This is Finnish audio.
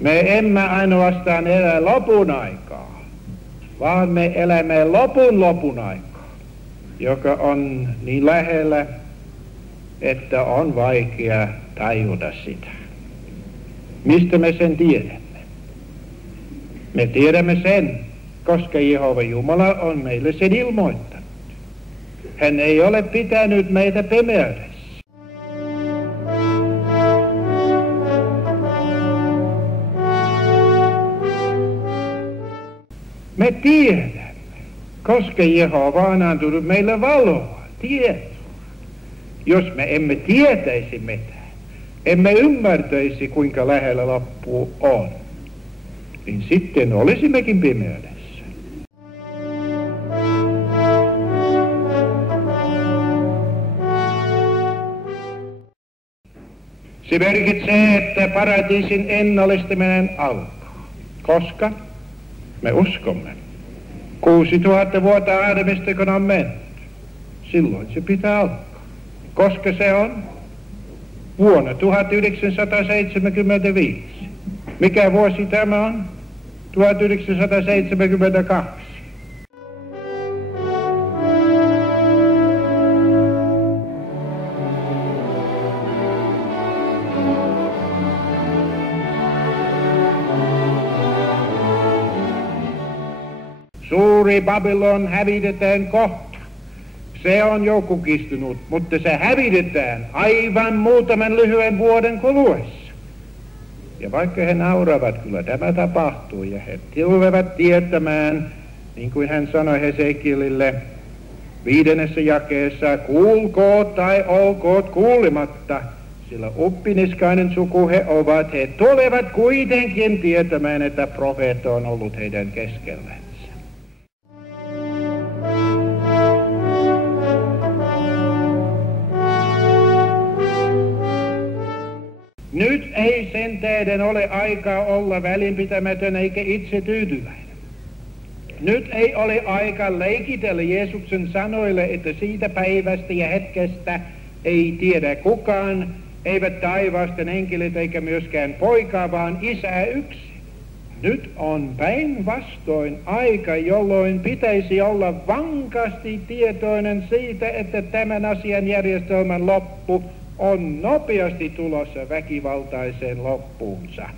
Me emme ainoastaan elä lopun aikaa, vaan me elämme lopun aikaa, joka on niin lähellä, että on vaikea tajuta sitä. Mistä me sen tiedämme? Me tiedämme sen, koska Jehova Jumala on meille sen ilmoittanut. Hän ei ole pitänyt meitä pimeydessä. Me tiedämme, koska Jehova on antanut meille valoa, tietoa. Jos me emme tietäisi mitään, emme ymmärtäisi kuinka lähellä loppu on, niin sitten olisimmekin pimeydessä. Se merkitsee, että paratiisin ennallistaminen alkaa. Koska? Me uskomme. 6000 vuotta Aadamista kun on mennyt, silloin se pitää alkaa. Koska se on? Vuonna 1975. Mikä vuosi tämä on? 1972. Suuri Babylon hävitetään kohta. Se on jo kukistunut, mutta se hävitetään aivan muutaman lyhyen vuoden kuluessa. Ja vaikka he nauravat, kyllä tämä tapahtuu, ja he tulevat tietämään, niin kuin hän sanoi Hesekielille 5. jakeessa, kuulkoot tai olkoot kuulematta, sillä uppiniskainen suku he ovat, he tulevat kuitenkin tietämään, että profeetta on ollut heidän keskellään. Nyt ei sen tähden ole aikaa olla välinpitämätön eikä itse tyytyväinen. Nyt ei ole aika leikitellä Jeesuksen sanoille, että siitä päivästä ja hetkestä ei tiedä kukaan, eivät taivasten enkelit eikä myöskään poika, vaan Isä yksi. Nyt on päinvastoin aika, jolloin pitäisi olla vankasti tietoinen siitä, että tämän asian järjestelmän loppu on nopeasti tulossa väkivaltaiseen loppuunsa.